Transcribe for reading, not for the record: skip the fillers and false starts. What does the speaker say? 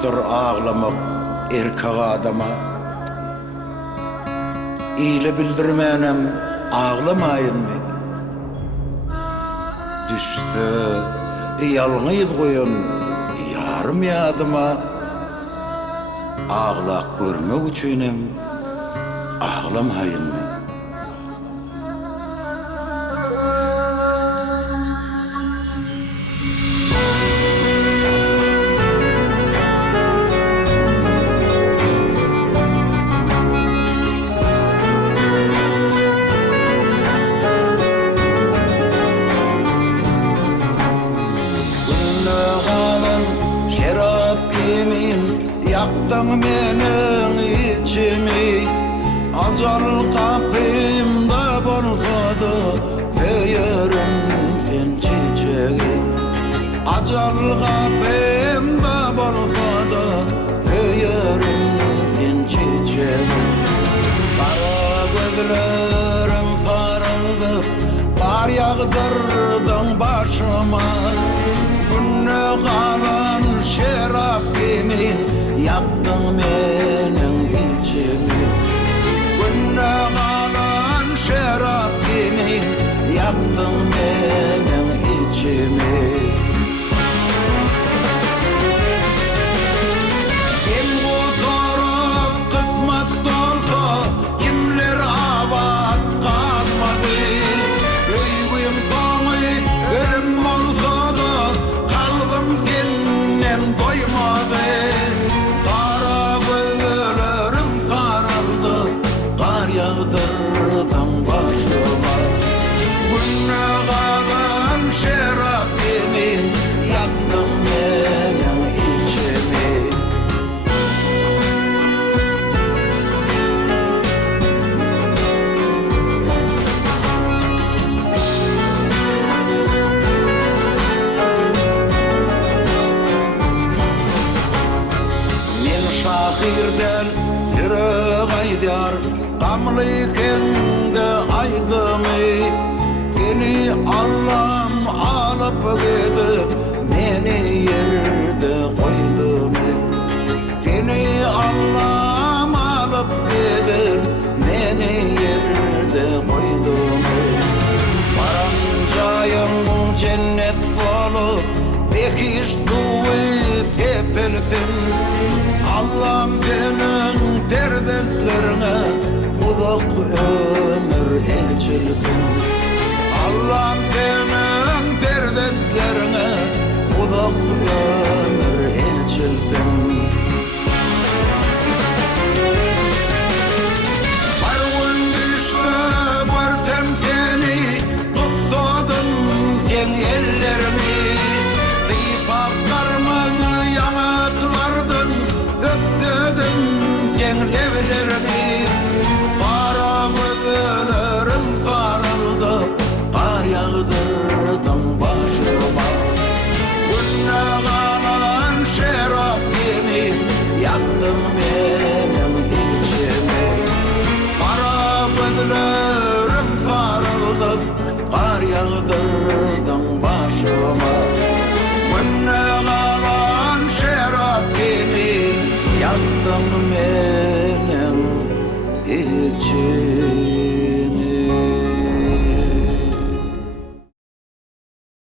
Ayıptır ağlamak erkek adama. İyili bildirmenem ağlamayın mı? Düşse yalnız koyun yarım yadıma. Ağlak görmek üçünem ağlamayın mı? Yaktın menin içimi, acal kapımda bolsadı feyerim sen çiçeği. Acal kapımda bolsadı feyerim sen çiçeği. Kara gözlerim sarıldı, kar yağdırdın başıma. Günne kalan şerap kimin, yaktın menin içimi. Günne kalan şerap kimin, yaktın menin içimi. Kim bu taraf kısmet dolsa, kimler avat kalmadı. Köyüm sonu ölüm olsa da, kalbim senden doymadı. Yağdırdın başıma. Günne kalan şerap kimin, yaktın benim içimi. Men şahirden yürek aydar, gamlı kendi aydımı. Seni Allah'ım alıp gidip meni yerde koydu mu? Seni Allah'ım alıp gidip meni yerde koydu mu? Paramcayım cennet bolup bekiş duvi tepelsin. Allah'ım senin derdentlerine uzak ömür geçirsin. Allah'ım senin derdentlerine uzak ömür geçirsin. Her gün düşte görsem seni, tutsadım sen ellerime.